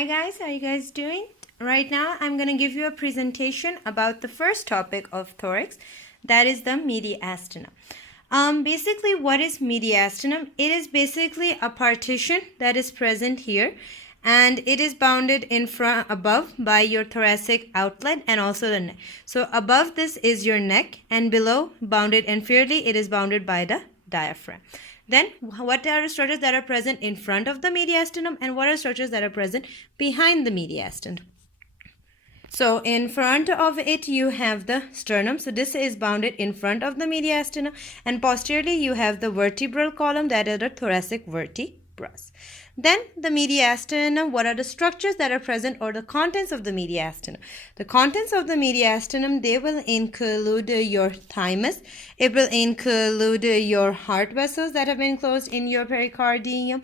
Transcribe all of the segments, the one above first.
Hi guys, how are you guys doing? Right now I'm going to give you a presentation about the first topic of thorax, that is the mediastinum. Basically, what is mediastinum? It is basically a partition that is present here, and it is bounded in front above by your thoracic outlet and also the neck. So above this is your neck, and below, bounded inferiorly, it is bounded by the diaphragm. Then, what are the structures that are present in front of the mediastinum, and what are structures that are present behind the mediastinum? So, in front of it, you have the sternum. So, this is bounded in front of the mediastinum, and posteriorly, you have the vertebral column, that is the thoracic vertebrae. Then the mediastinum, what are the structures that are present or the contents of the mediastinum? The contents of the mediastinum, they will include your thymus. It will include your heart vessels that have been closed in your pericardium.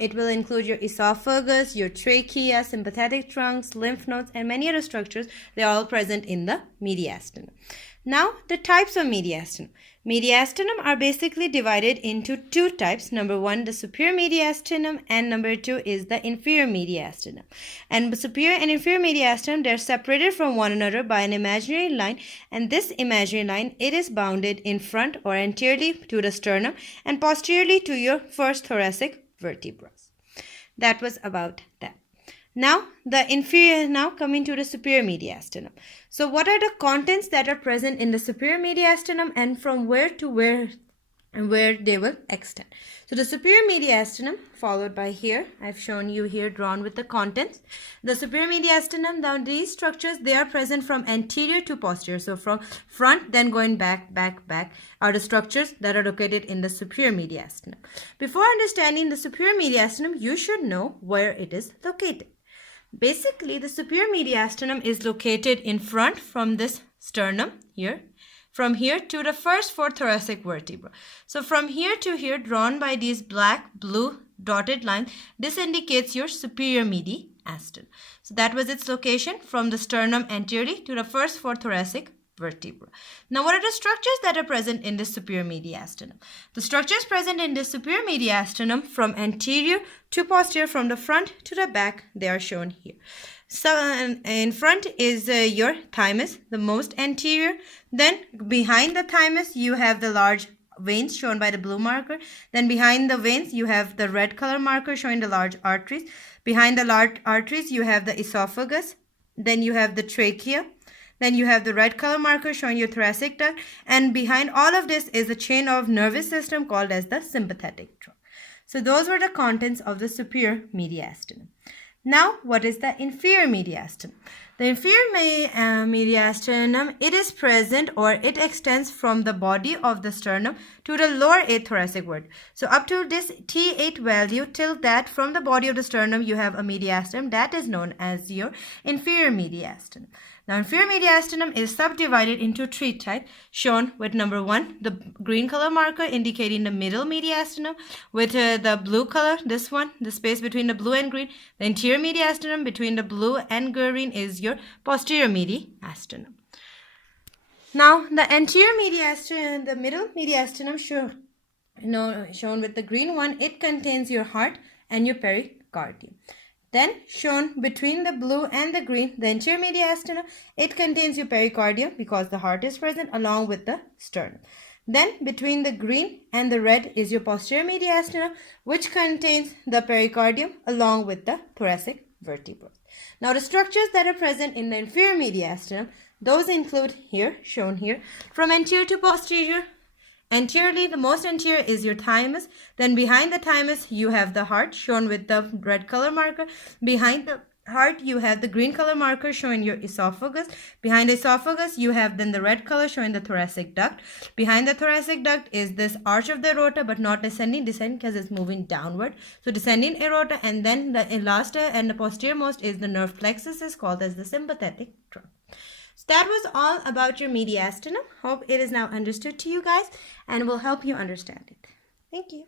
It will include your esophagus, your trachea, sympathetic trunks, lymph nodes, and many other structures. They are all present in the mediastinum. Now, the types of mediastinum. Mediastinum are basically divided into two types. Number one, the superior mediastinum, and number two is the inferior mediastinum. And the superior and inferior mediastinum, they're separated from one another by an imaginary line, and this imaginary line, it is bounded in front or anteriorly to the sternum and posteriorly to your first thoracic vertebrae. That was about that. Now, coming to the superior mediastinum. So, what are the contents that are present in the superior mediastinum, and from where to where they will extend? So, the superior mediastinum, followed by here, I've shown you here drawn with the contents. The superior mediastinum, now these structures, they are present from anterior to posterior. So, from front, then going back, are the structures that are located in the superior mediastinum. Before understanding the superior mediastinum, you should know where it is located. Basically, the superior mediastinum is located in front from this sternum here, from here to the first four thoracic vertebrae. So from here to here, drawn by these black, blue dotted lines, this indicates your superior mediastinum. So that was its location from the sternum anteriorly to the first four thoracic vertebra. Now, what are the structures that are present in the superior mediastinum? The structures present in the superior mediastinum from anterior to posterior, from the front to the back, they are shown here. So, in front is your thymus, the most anterior. Then, behind the thymus, you have the large veins shown by the blue marker. Then, behind the veins, you have the red color marker showing the large arteries. Behind the large arteries, you have the esophagus. Then, you have the trachea. Then you have the red color marker showing your thoracic duct, and behind all of this is a chain of nervous system called as the sympathetic trunk. So those were the contents of the superior mediastinum. Now, what is the inferior mediastinum? The inferior mediastinum, it is present or it extends from the body of the sternum to the lower 8th thoracic vertebra. So up to this T8 value, till that from the body of the sternum you have a mediastinum that is known as your inferior mediastinum. Now, inferior mediastinum is subdivided into three types, shown with number one, the green color marker indicating the middle mediastinum, with the blue color, this one, the space between the blue and green. The interior mediastinum between the blue and green is your posterior mediastinum. Now, the anterior mediastinum, the middle mediastinum shown with the green one, it contains your heart and your pericardium. Then, shown between the blue and the green, the anterior mediastinum, it contains your pericardium because the heart is present along with the sternum. Then, between the green and the red is your posterior mediastinum, which contains the pericardium along with the thoracic vertebrae. Now, the structures that are present in the inferior mediastinum, those include here, shown here, from anterior to posterior. Anteriorly, the most anterior is your thymus. Then behind the thymus, you have the heart, shown with the red color marker. Behind the heart, you have the green color marker showing your esophagus. Behind the esophagus, you have then the red color showing the thoracic duct. Behind the thoracic duct is this arch of the aorta, but not descending because it's moving downward. So descending aorta, and then the last and the posterior most is the nerve plexus, is called as the sympathetic trunk. So that was all about your mediastinum. Hope it is now understood to you guys and will help you understand it. Thank you.